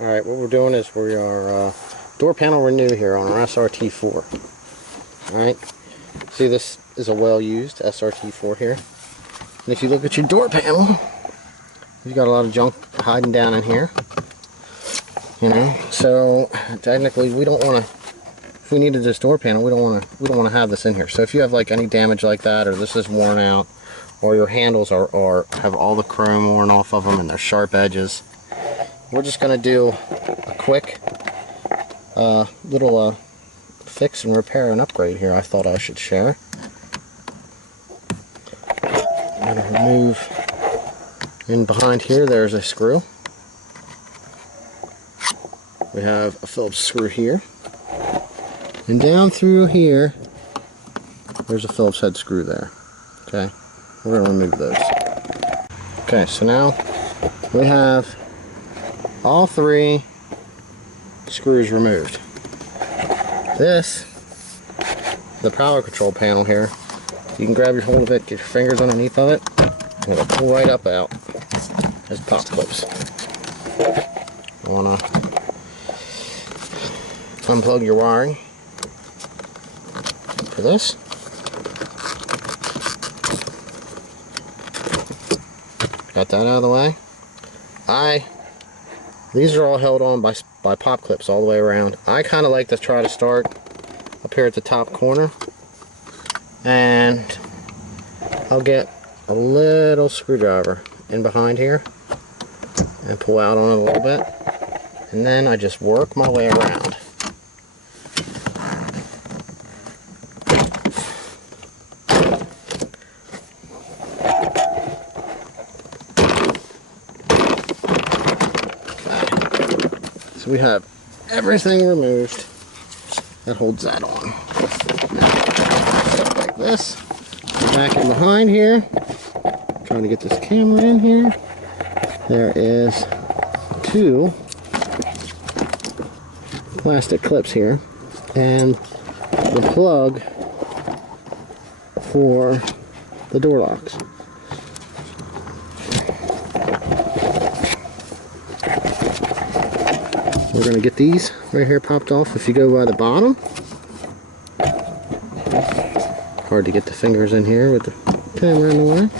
Alright, what we're doing is we are door panel renew here on our SRT4. Alright, see, this is a well-used SRT4 here. And if you look at your door panel, you've got a lot of junk hiding down in here. You know, so technically we don't want to, if we needed this door panel, we don't want to have this in here. So if you have like any damage like that, or this is worn out, or your handles have all the chrome worn off of them and they're sharp edges, we're just going to do a quick little fix and repair and upgrade here I thought I should share. I'm going to remove, in behind here there's a screw. We have a Phillips screw here. And down through here, there's a Phillips head screw there. Okay, we're going to remove those. Okay, so now we have all three screws removed. This, the power control panel here, you can grab your hold of it, get your fingers underneath of it, and it'll pull right up out as pop clips. I want to unplug your wiring for this. Got that out of the way. These are all held on by pop clips all the way around. I kind of like to try to start up here at the top corner, and I'll get a little screwdriver in behind here and pull out on it a little bit, and then I just work my way around. So we have everything removed that holds that on. Now, like this. Back in behind here, trying to get this camera in here. There is two plastic clips here and the plug for the door locks. We're going to get these right here popped off. If you go by the bottom, hard to get the fingers in here with the camera in the way.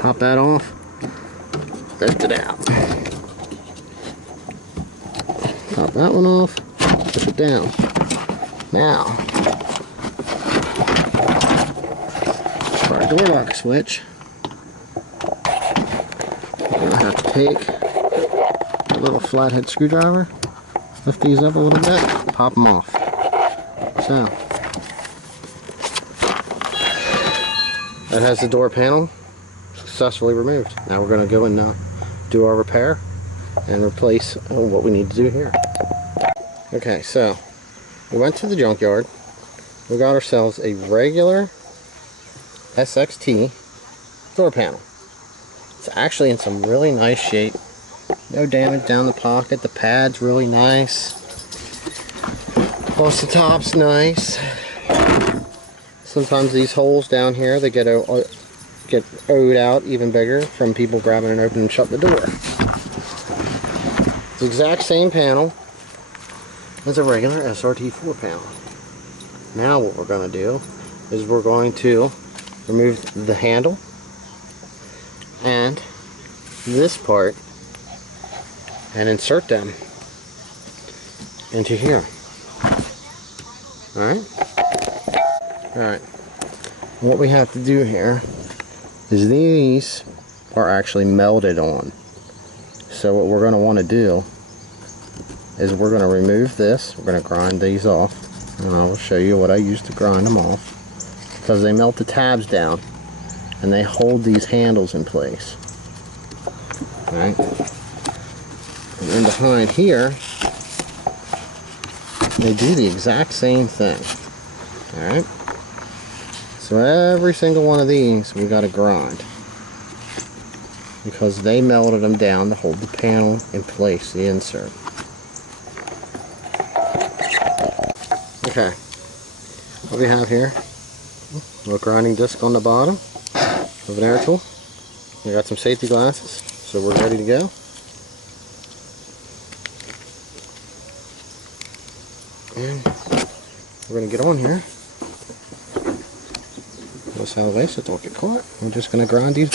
Pop that off, lift it out. Pop that one off, push it down. Now, for our door lock switch, we're going to have to take a little flathead screwdriver, lift these up a little bit, pop them off. So, that has the door panel successfully removed. Now we're going to go and do our repair and replace what we need to do here. Okay, so we went to the junkyard. We got ourselves a regular SXT door panel. It's actually in some really nice shape. No damage down the pocket. The pad's really nice. Plus the top's nice. Sometimes these holes down here, they get owed out even bigger from people grabbing and opening and shutting the door. It's the exact same panel as a regular SRT4 panel. Now what we're going to do is we're going to remove the handle and this part and insert them into here. Alright. What we have to do here is these are actually melded on. So what we're going to want to do is we're going to remove this. We're going to grind these off. And I'll show you what I use to grind them off. Because they melt the tabs down and they hold these handles in place. Alright. And then behind here, they do the exact same thing. Alright? So every single one of these we got to grind. Because they melted them down to hold the panel in place, the insert. Okay. What we have here, a little grinding disc on the bottom of an air tool. We got some safety glasses, so we're ready to go. And we're going to get on here. This out of the way so it don't get caught. We're just going to grind these.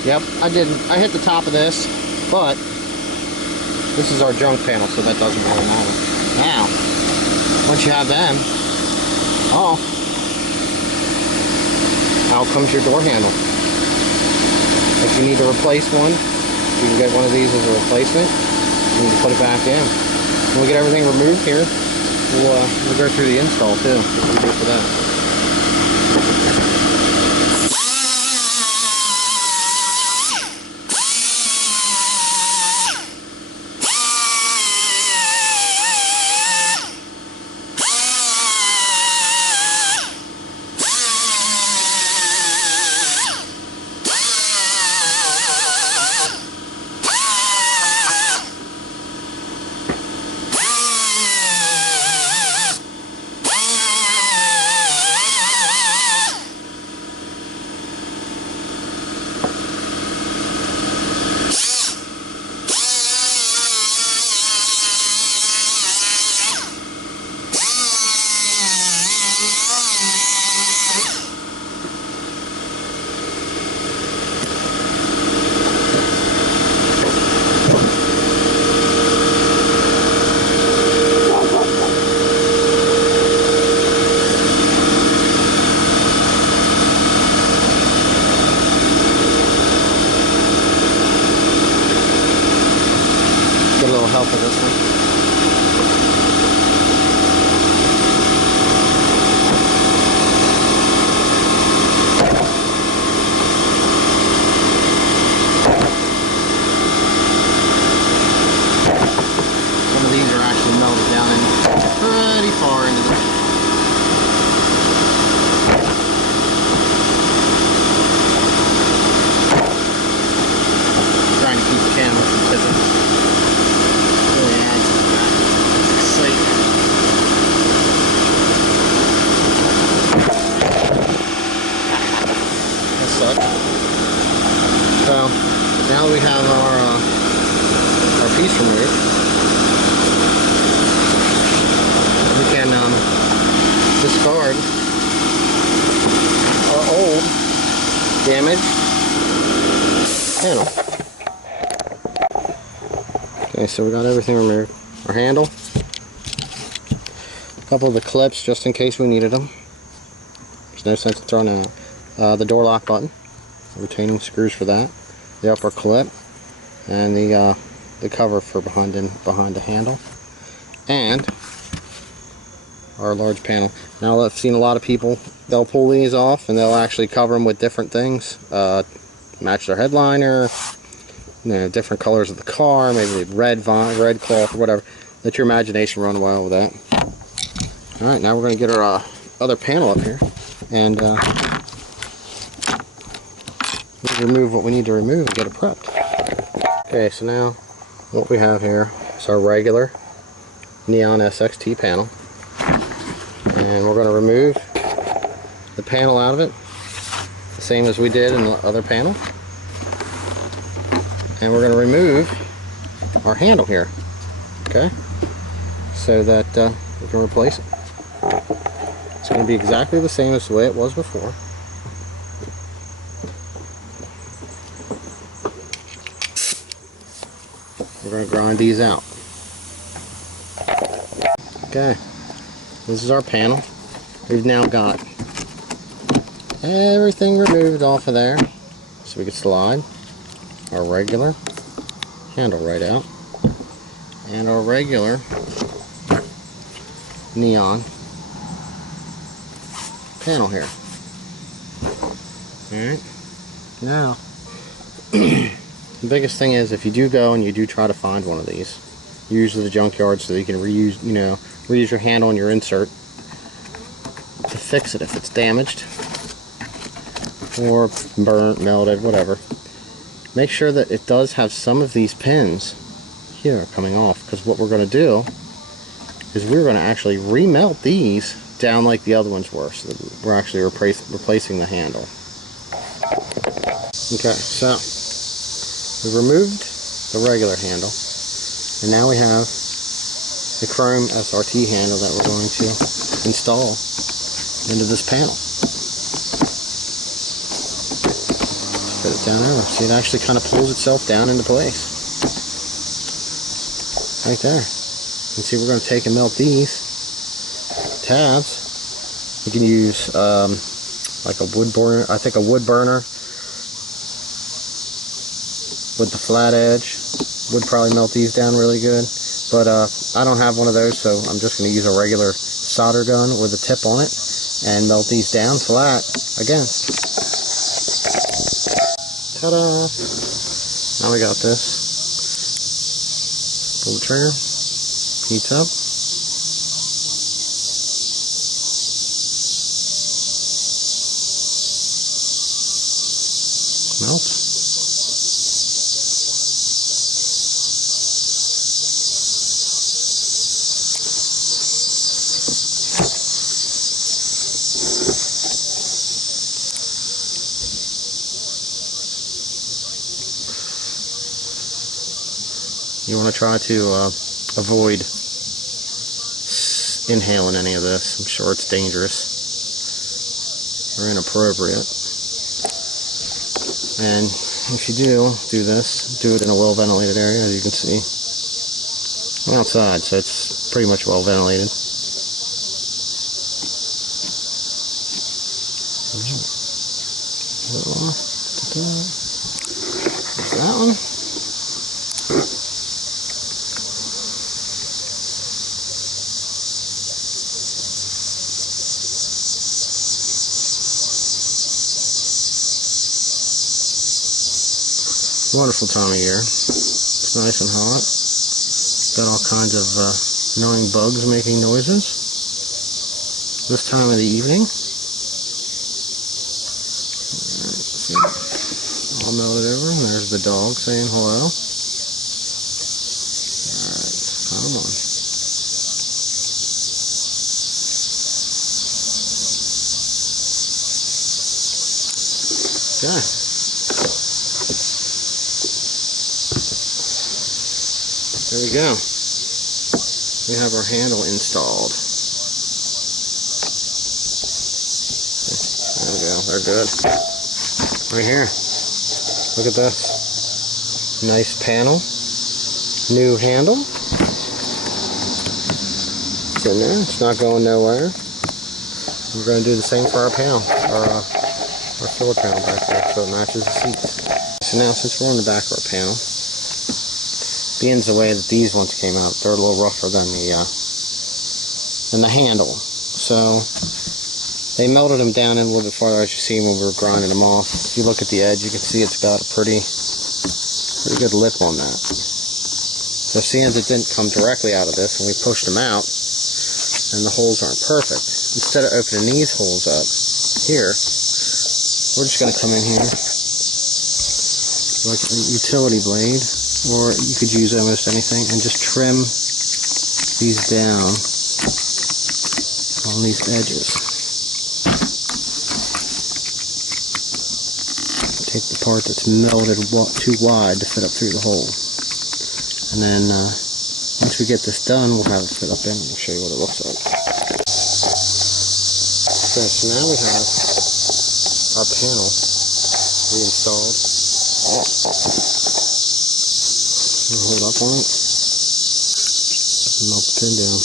Yep, I hit the top of this, but this is our junk panel, so that doesn't really matter. Now, once you have them, out comes your door handle. If you need to replace one, you can get one of these as a replacement. You need to put it back in. When we get everything removed here, we'll go through the install too. What we do for that. Get a little help with this one. Some of these are actually melted down in pretty far into the trying to keep the camera from tipping. So now we have our piece removed. We can discard our old damaged panel. Okay, so we got everything removed. Our handle, a couple of the clips just in case we needed them. There's no sense in throwing them out. The door lock button, retaining screws for that, the upper clip, and the cover for behind the handle, and our large panel. Now I've seen a lot of people, they'll pull these off and they'll actually cover them with different things, match their headliner, you know, different colors of the car, maybe red cloth or whatever. Let your imagination run wild with that. Alright, now we're going to get our other panel up here and remove what we need to remove and get it prepped. Okay, so now what we have here is our regular neon SXT panel, and we're going to remove the panel out of it the same as we did in the other panel, and we're going to remove our handle here, okay, so that we can replace it. It's going to be exactly the same as the way it was before. We're going to grind these out. Okay, this is our panel. We've now got everything removed off of there, so we can slide our regular handle right out and our regular neon panel here. Alright, now The biggest thing is if you do go and you do try to find one of these, use the junkyard so that you can reuse, reuse your handle and your insert to fix it if it's damaged or burnt, melted, whatever. Make sure that it does have some of these pins here coming off, because what we're going to do is we're going to actually remelt these down like the other ones were, so that we're actually replacing the handle. Okay, so we've removed the regular handle, and now we have the chrome SRT handle that we're going to install into this panel. Put it down there. See, it actually kind of pulls itself down into place. Right there. And see, we're going to take and melt these tabs. You can use like a wood burner. I think a wood burner with the flat edge would probably melt these down really good. But I don't have one of those, so I'm just going to use a regular solder gun with a tip on it and melt these down flat again. Ta-da! Now we got this. Pull the trigger, heats up. Melts. You want to try to avoid inhaling any of this. I'm sure it's dangerous or inappropriate. And if you do this, do it in a well ventilated area, as you can see. I'm outside, so it's pretty much well ventilated. There's that one. Wonderful time of year. It's nice and hot. Got all kinds of annoying bugs making noises this time of the evening. Alright, see, all melted over, and there's the dog saying hello. Alright, come on. Okay. There we go. We have our handle installed. There we go. They're good. Right here. Look at this. Nice panel. New handle. It's in there. It's not going nowhere. We're going to do the same for our panel. Our filler panel back there, so it matches the seats. So now, since we're on the back of our panel, being the way that these ones came out, they're a little rougher than the handle. So they melted them down in a little bit farther, as you see when we were grinding them off. If you look at the edge, you can see it's got a pretty good lip on that. So seeing as it didn't come directly out of this, and we pushed them out, and the holes aren't perfect, instead of opening these holes up here, we're just going to come in here like a utility blade, or you could use almost anything, and just trim these down on these edges. Take the part that's melted too wide to fit up through the hole. And then once we get this done, we'll have it fit up in and show you what it looks like. Okay, so now we have our panel reinstalled. Hold up on it, melt the pin down.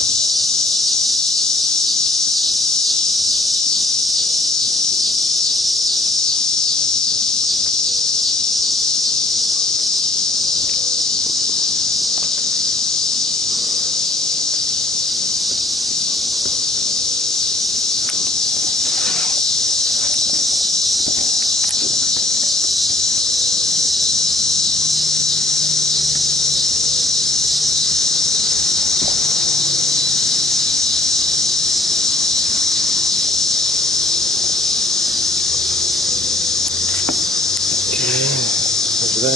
We're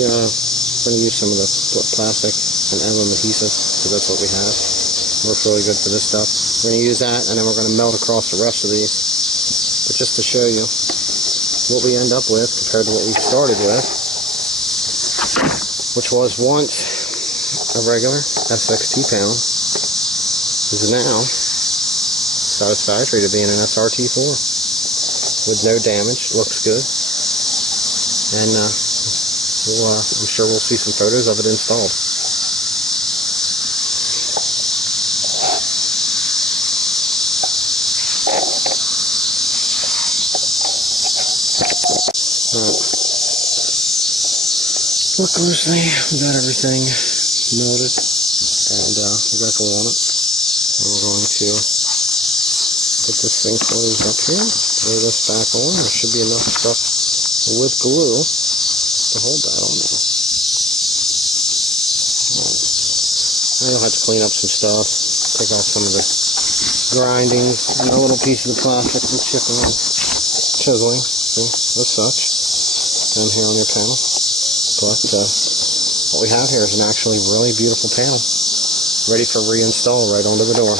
going to use some of the plastic and alum adhesive because that's what we have. Works really good for this stuff. We're going to use that, and then we're going to melt across the rest of these. But just to show you what we end up with compared to what we started with, which was once a regular SXT panel, is now satisfactory to being an SRT4 with no damage. Looks good, and I'm sure we'll see some photos of it installed. Look closely, we got everything melted, and we got glue on it. And we're going to get this thing closed up here, lay this back on. There should be enough stuff with glue to hold that on there. Now you'll have to clean up some stuff, take off some of the grindings, and a little piece of the plastic from chipping and chiseling, see, as such, down here on your panel. But what we have here is an actually really beautiful panel, ready for reinstall right onto the door.